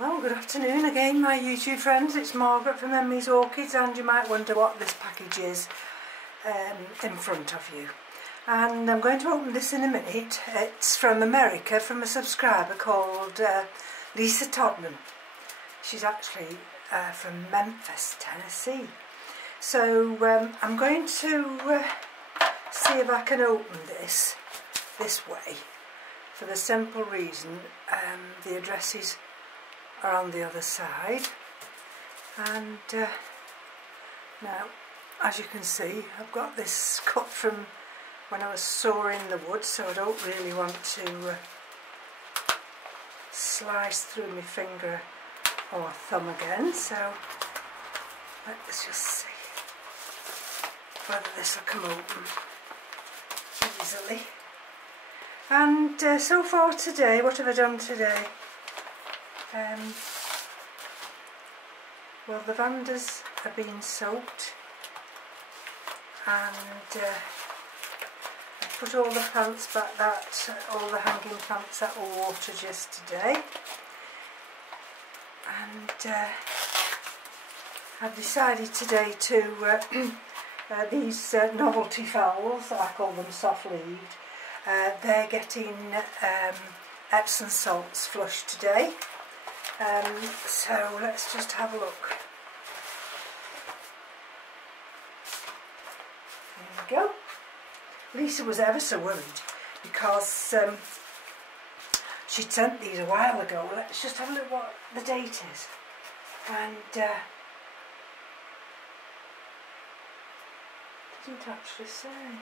Well, good afternoon again, my YouTube friends. It's Margaret from Emmy's Orchids, and you might wonder what this package is in front of you. And I'm going to open this in a minute. It's from America, from a subscriber called Lisa Todman. She's actually from Memphis, Tennessee. So I'm going to see if I can open this way, for the simple reason the addresses are on the other side. And now, as you can see, I've got this cut from when I was sawing the wood, so I don't really want to slice through my finger or thumb again. So let's just see whether this will come open easily. And so far today, what have I done today? Well, the vandas are being soaked, and I put all the plants back, all the hanging plants that were watered yesterday, and I've decided today to these novelty fowls, I call them soft-leaved, they're getting Epsom salts flushed today. So let's just have a look. There we go. Lisa was ever so worried because she'd sent these a while ago. Let's just have a look what the date is. And didn't actually say.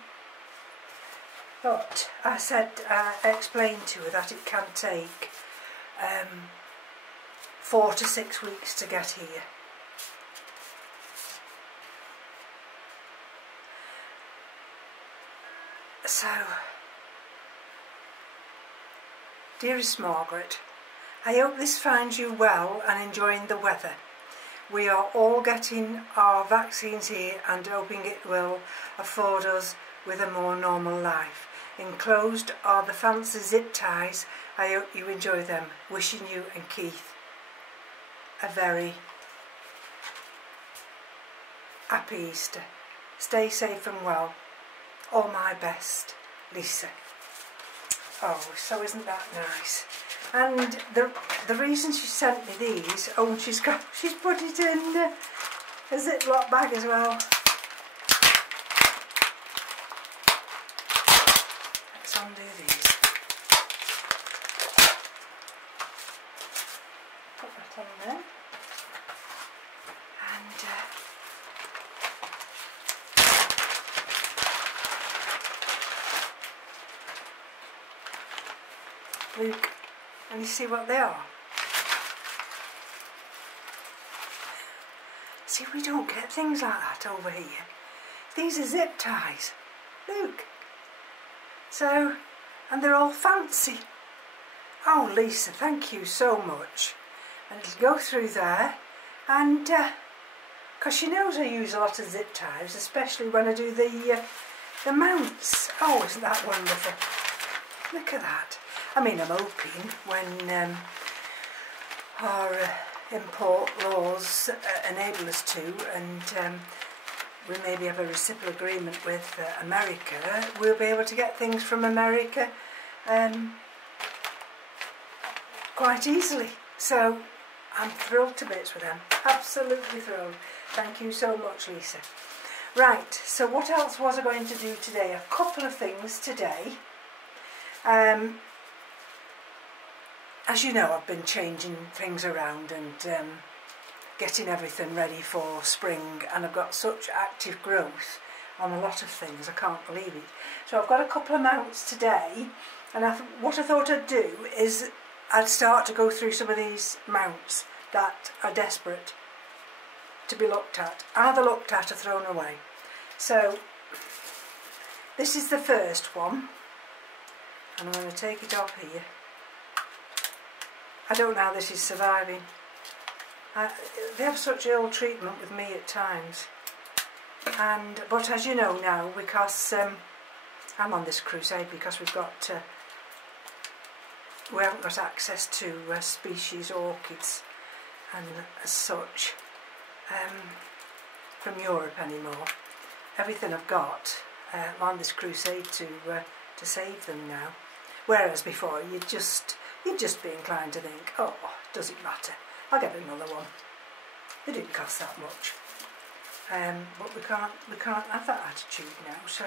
But I explained to her that it can take 4 to 6 weeks to get here. So, dearest Margaret, I hope this finds you well and enjoying the weather. We are all getting our vaccines here and hoping it will afford us with a more normal life. Enclosed are the fancy zip ties. I hope you enjoy them. Wishing you and Keith a very happy Easter. Stay safe and well. All my best, Lisa. Oh, so isn't that nice? And the reason she sent me these, oh, she's put it in a Ziploc bag as well. Let's undo these. Put that on there. And Luke, and you see what they are? See, we don't get things like that over here. These are zip ties. Look. So, and they're all fancy. Oh, Lisa, thank you so much. And it'll go through there, and because she knows I use a lot of zip ties, especially when I do the mounts. Oh, isn't that wonderful? Look at that. I mean, I'm hoping when our import laws enable us to, and we maybe have a reciprocal agreement with America, we'll be able to get things from America quite easily. So I'm thrilled to bits with them. Absolutely thrilled. Thank you so much, Lisa. Right, so what else was I going to do today? A couple of things today. As you know, I've been changing things around and getting everything ready for spring, and I've got such active growth on a lot of things, I can't believe it. So I've got a couple of mounts today, and what I thought I'd do is I'd start to go through some of these mounts that are desperate to be looked at, either looked at or thrown away. So this is the first one, and I'm going to take it off here. I don't know how this is surviving. They have such ill treatment with me at times. But as you know now, because I'm on this crusade, because we've got we haven't got access to species orchids and as such from Europe anymore. Everything I've got, I'm on this crusade to save them now. Whereas before you'd just be inclined to think, oh, does it matter? I'll get another one. They didn't cost that much. But we can't have that attitude now. So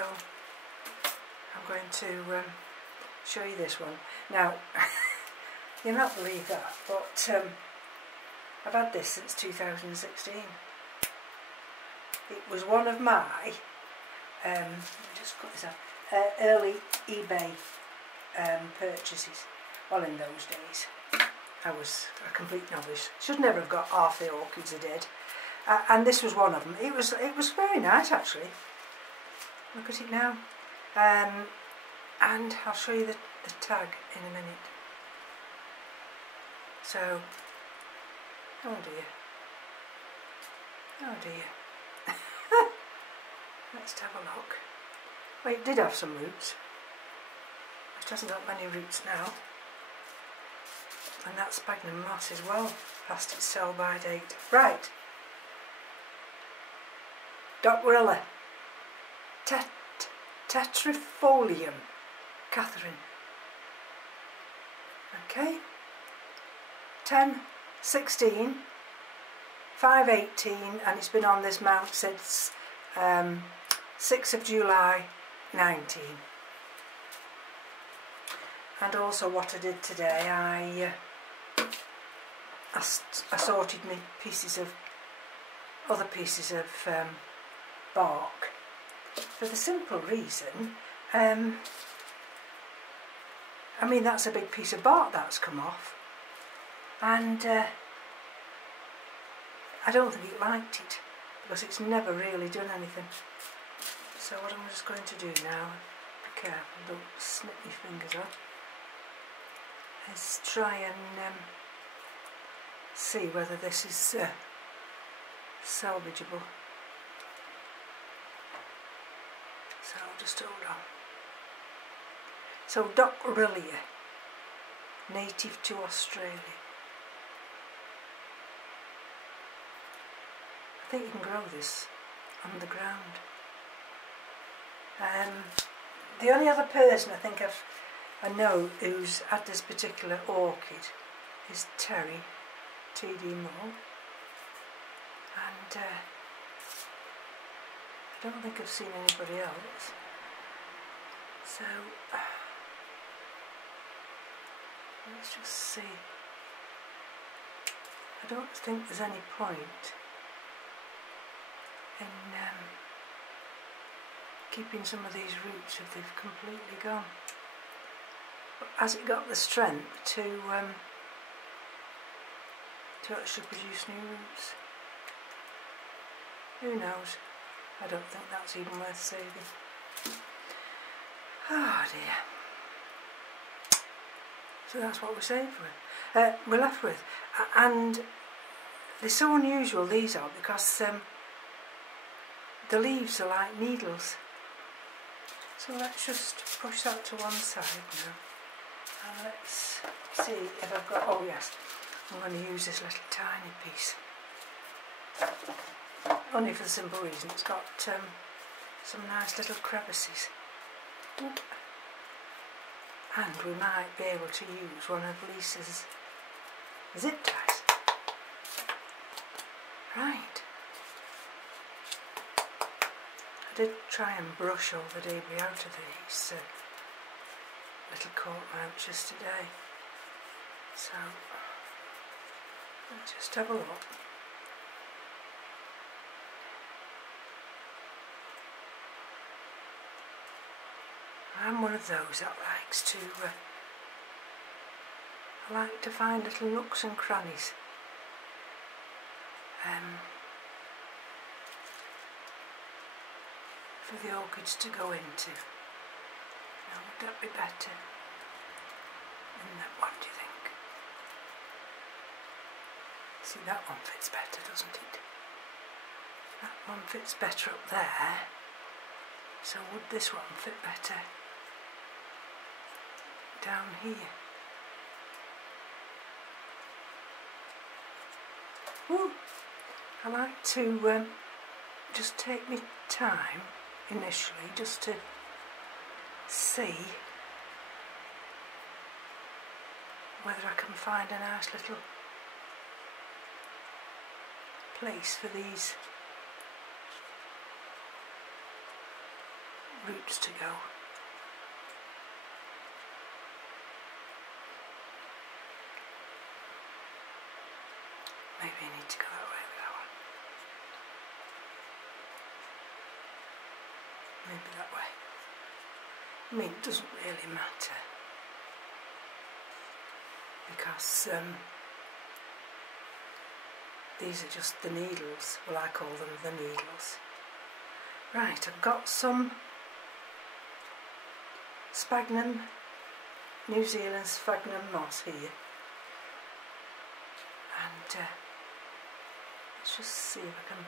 I'm going to show you this one. Now, you'll not believe that, but I've had this since 2016. It was one of my, let me just cut this out, early eBay purchases. Well, in those days, I was a complete novice. Should never have got half the orchids I did. And this was one of them. It was very nice actually. Look at it now. And I'll show you the tag in a minute. So, oh dear. Oh dear. Let's have a look. Well, it did have some roots. It hasn't got many roots now. And that's sphagnum moss as well, past its sell-by date. Right. Dockrilla. Teretifolium. Catherine. Okay. 10, 16, 518, and it's been on this mount since 6th of July 19. And also what I did today, I sorted me other pieces of bark for the simple reason, I mean, that's a big piece of bark that's come off, and I don't think it liked it because it's never really done anything. So what I'm just going to do now, be careful, don't snip your fingers off, is try and see whether this is salvageable. So I'll just hold on. So Dockrilla, native to Australia. I think you can grow this on the ground. The only other person I think I know who's had this particular orchid is Terry, TD Moore, and I don't think I've seen anybody else. So let's just see. I don't think there's any point in keeping some of these roots if they've completely gone. But has it got the strength to actually produce new roots? Who knows? I don't think that's even worth saving. Oh dear. So that's what we're saved with. We're left with. And they're so unusual, these are, because the leaves are like needles. So let's just push that to one side now. And let's see if I've got, oh yes, I'm going to use this little tiny piece. Only for the simple reason it's got some nice little crevices. Oop. And we might be able to use one of Lisa's zip ties. Right. I did try and brush all the debris out of these little coat mounts just today. So let's just have a look. I'm one of those that likes to I like to find little nooks and crannies for the orchids to go into. Now would that be better than that one, do you think? See, that one fits better, doesn't it? That one fits better up there. So would this one fit better down here? Ooh, I like to just take my time initially just to see whether I can find a nice little place for these roots to go. Maybe I need to go that way with that one. Maybe that way. I mean, it doesn't really matter because these are just the needles. Well, I call them the needles. Right, I've got some sphagnum, New Zealand sphagnum moss here, and let's just see if I can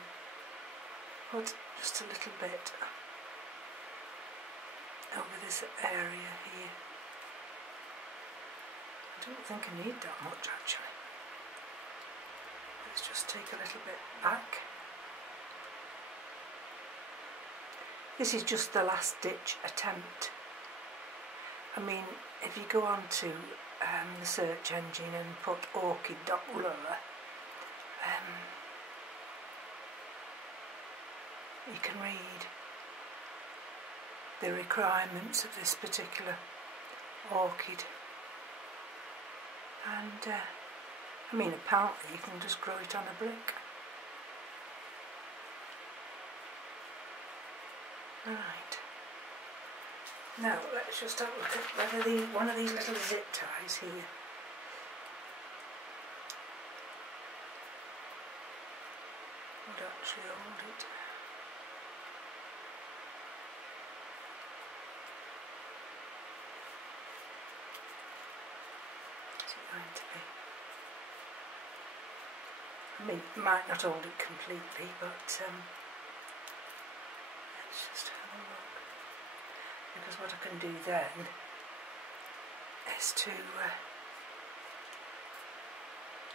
put just a little bit over this area here. I don't think I need that much actually. Let's just take a little bit back. This is just the last ditch attempt. I mean, if you go on to the search engine and put Orchid Dockrilla, you can read the requirements of this particular orchid, and I mean, apparently you can just grow it on a brick. Right. Now let's just have a look at whether one of these little zip ties here would actually hold it. What's it going to be? I mean, it might not hold it completely, but let's just have a look. Because what I can do then is to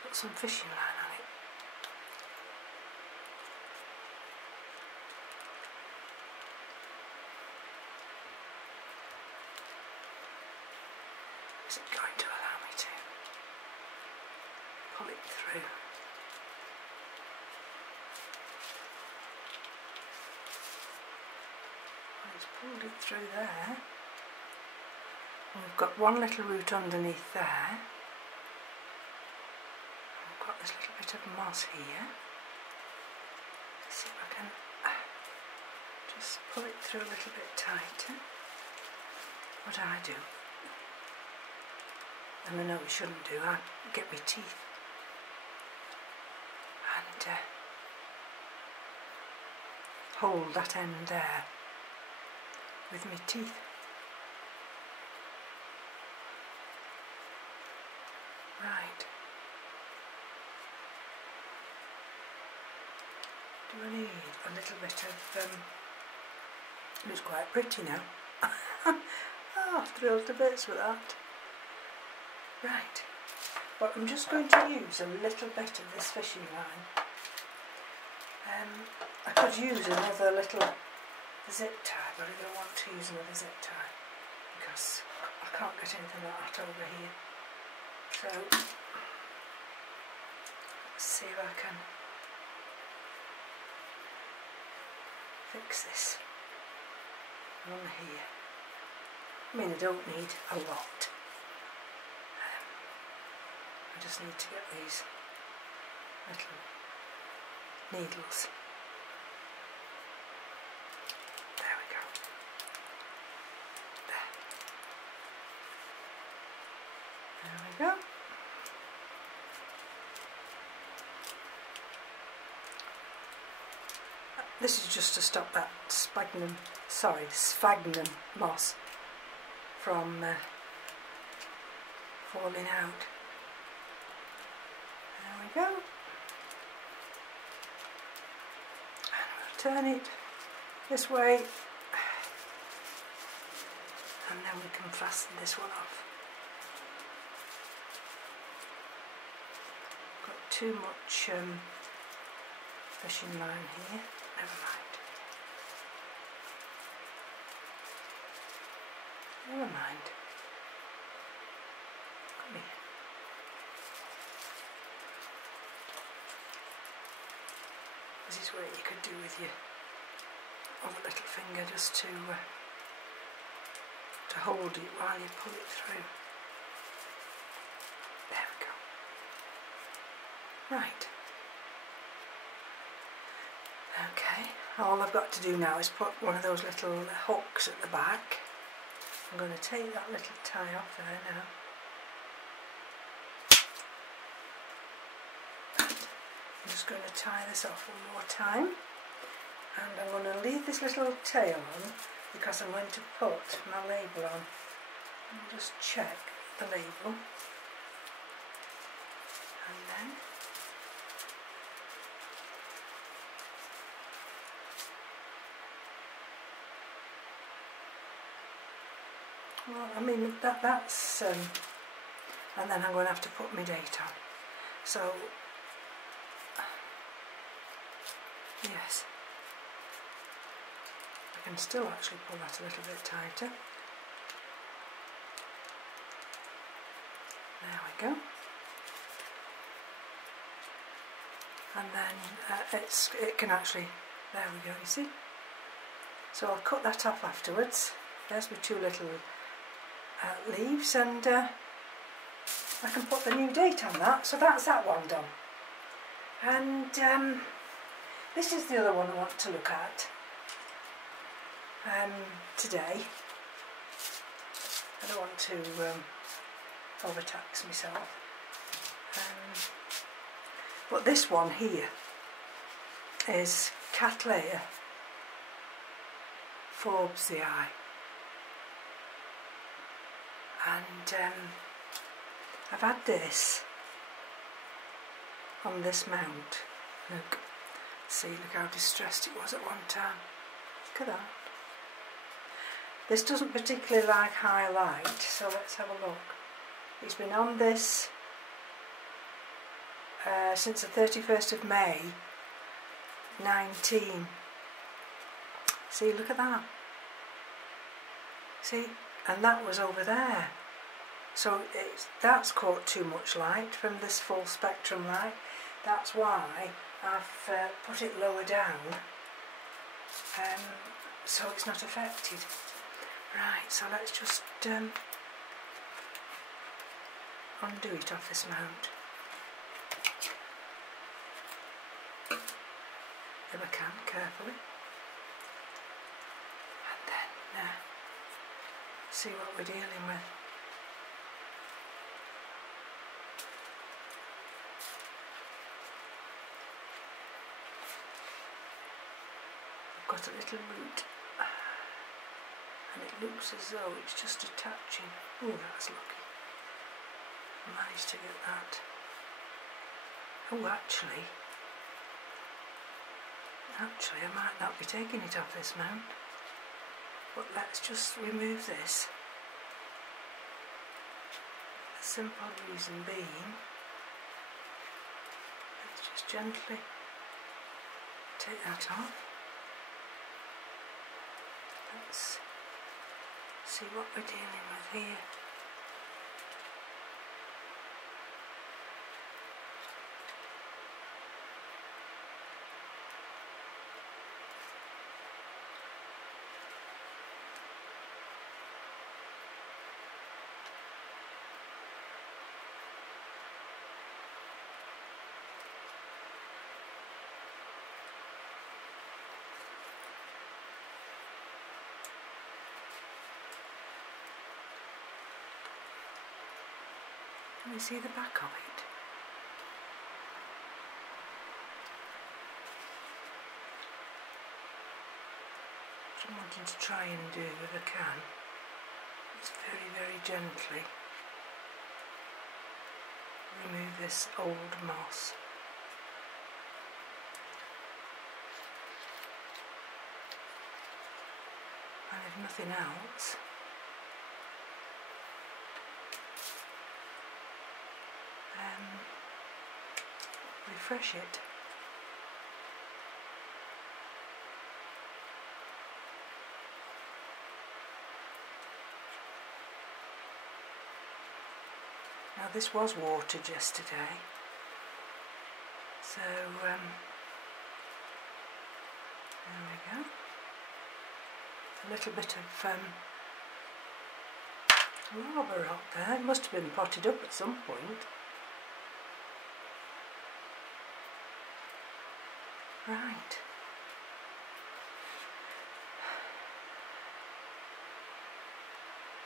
put some fishing line on it. Is it going to allow me to pull it through? It's pulled it through there. We've got one little root underneath there. I've got this little bit of moss here. Let's see if I can just pull it through a little bit tighter. What I do, and I know it shouldn't do, I get my teeth and hold that end there with my teeth. Right. Do I need a little bit of, it looks quite pretty now. Oh, thrilled to bits with that. Right. But I'm just going to use a little bit of this fishing line. I could use another little zip tie, but I don't want to use another zip tie because I can't get anything like that over here. So let's see if I can fix this on here. I mean, I don't need a lot. I just need to get these little needles. There we go. There we go. This is just to stop that sphagnum moss from falling out. There we go. And we'll turn it this way, and then we can fasten this one off. Got too much fishing line here. Never mind. Never mind. Come here. This is what you could do with your other little finger, just to hold it while you pull it through. There we go. Right. Okay, all I've got to do now is put one of those little hooks at the back. I'm going to take that little tie off there now. I'm just going to tie this off one more time, and I'm going to leave this little tail on because I'm going to put my label on. I'll just check the label, and then well, I mean that's and then I'm going to have to put my date on. So yes, I can still actually pull that a little bit tighter. There we go. And then it can actually, there we go, you see. So I'll cut that off afterwards. There's my two little leaves, and I can put the new date on that. So that's that one done. And this is the other one I want to look at today. I don't want to overtax myself. But this one here is Cattleya forbesii, and I've had this on this mount. Look, see, look how distressed it was at one time. Look at that. This doesn't particularly like high light, so let's have a look. It's been on this since the 31st of May 19. See, look at that. See, and that was over there. So that's caught too much light from this full spectrum light. That's why I've put it lower down, so it's not affected. Right, so let's just undo it off this mount. If I can, carefully. And then see what we're dealing with. I've got a little root, and it looks as though it's just attaching. Oh, that's lucky. I managed to get that. Oh, actually I might not be taking it off this mount, but let's just remove this. The simple reason being, let's just gently take that off. Let's see what we're dealing with here. Can you see the back of it? What I'm wanting to try and do, if I can, is very, very gently remove this old moss. And if nothing else, refresh it. Now this was watered yesterday, so there we go. A little bit of lava rock there. It must have been potted up at some point. Right.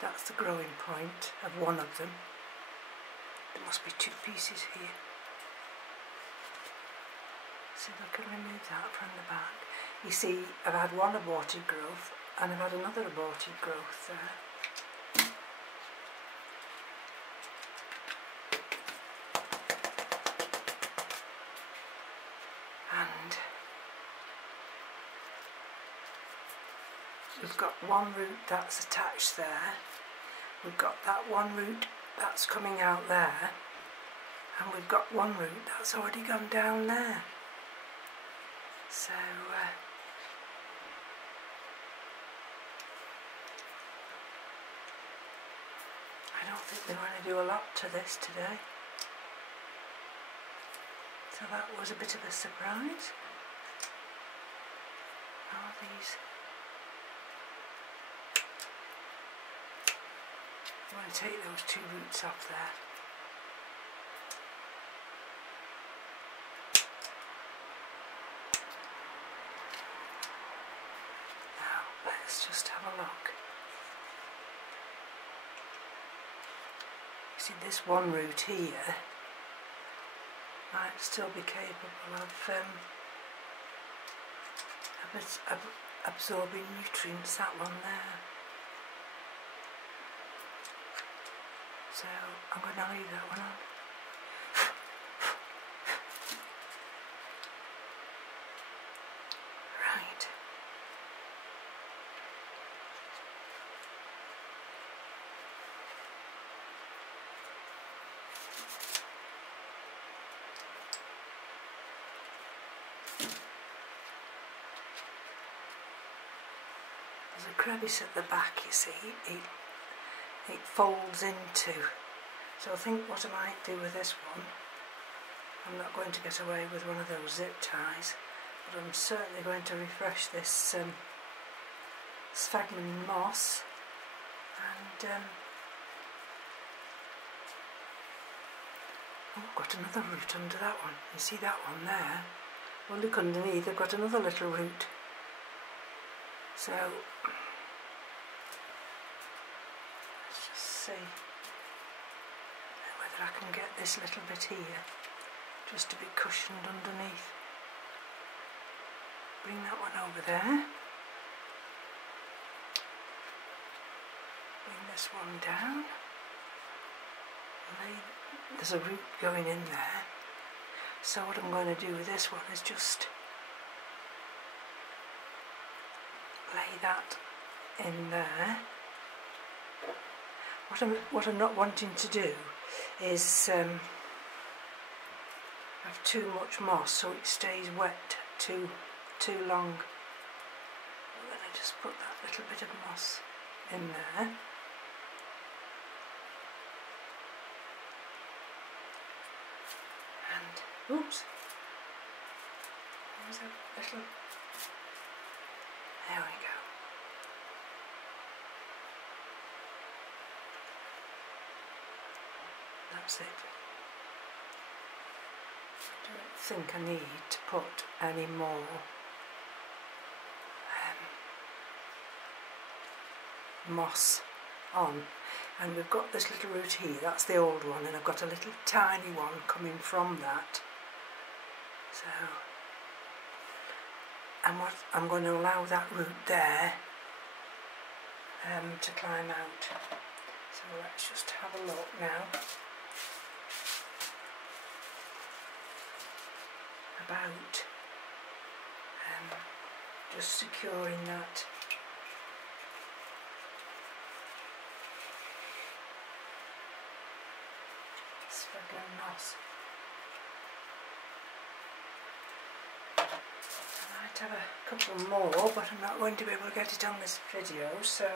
That's the growing point of one of them. There must be two pieces here. See if I can remove that from the back. You see, I've had one aborted growth and I've had another aborted growth there. And we've got one root that's attached there. We've got that one root that's coming out there, and we've got one root that's already gone down there. So I don't think we're going to do a lot to this today. So that was a bit of a surprise. All these. I'm going to take those two roots off there. Now let's just have a look. You see, this one root here might still be capable of absorbing nutrients, that one there. So I'm going to leave that one on. Right. There's a crevice at the back, you see. It folds into. So I think what I might do with this one, I'm not going to get away with one of those zip ties, but I'm certainly going to refresh this sphagnum moss, and oh, I've got another root under that one. You see that one there? Well, look underneath, I've got another little root. So see whether I can get this little bit here just to be cushioned underneath. Bring that one over there. Bring this one down. There's a root going in there. So what I'm going to do with this one is just lay that in there. What I'm not wanting to do is have too much moss so it stays wet too long. And then I just put that little bit of moss in there. And oops, there's a little. There we go. That's it. I don't think I need to put any more moss on. And we've got this little root here, that's the old one, and I've got a little tiny one coming from that. So, and what I'm going to allow that root there to climb out. So let's just have a look now about just securing that sphagnum moss. to have a couple more, but I'm not going to be able to get it on this video, so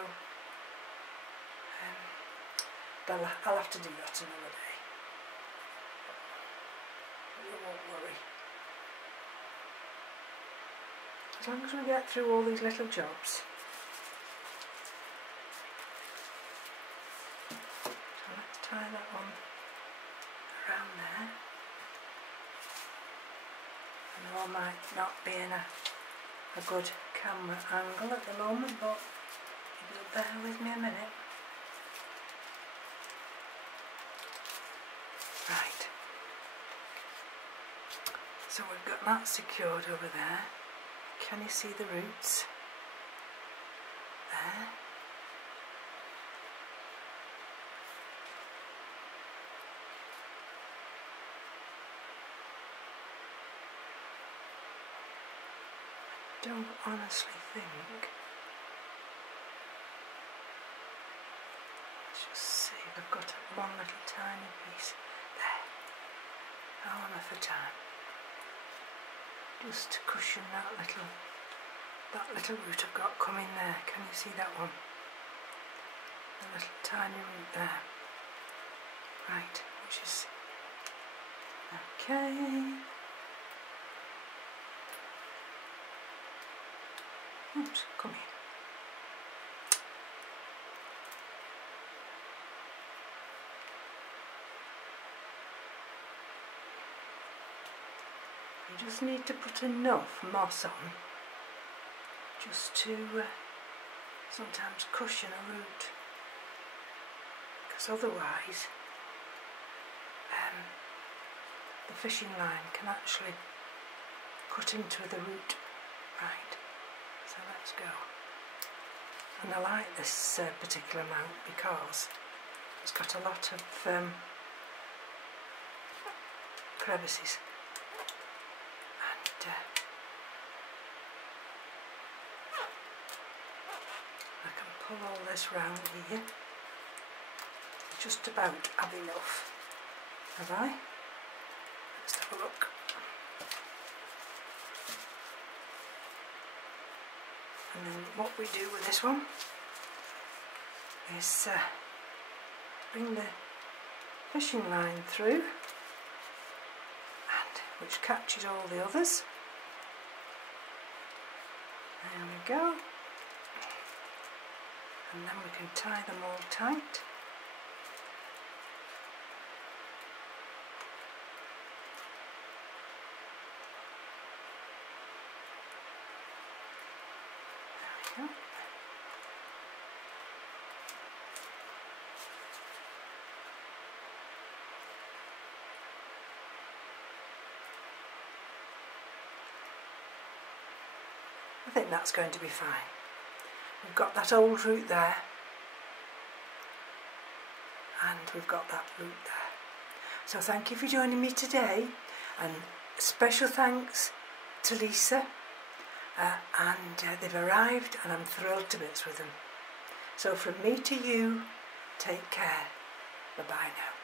I'll have to do that another day. But you won't worry. As long as we get through all these little jobs. So let's tie that one around there. I know I might not be in a good camera angle at the moment, but if you'll bear with me a minute. Right, so we've got that secured over there. Can you see the roots? There. I don't honestly think. Let's just see, we've got one little tiny piece. There. How on earth a time. Just to cushion that little root I've got coming there. Can you see that one? The little tiny root there. Right, which is okay. Oops, come here. You just need to put enough moss on just to sometimes cushion a root, because otherwise the fishing line can actually cut into the root. Right, so let's go. And I like this particular mount because it's got a lot of crevices. I can pull all this round here. Just about have enough. Have I? Let's have a look. And then what we do with this one is bring the fishing line through, and which catches all the others. There we go. And then we can tie them all tight. There we go. I think that's going to be fine. We've got that old root there, and we've got that root there. So thank you for joining me today, and special thanks to Lisa, and they've arrived and I'm thrilled to bits with them. So from me to you, take care. Bye bye now.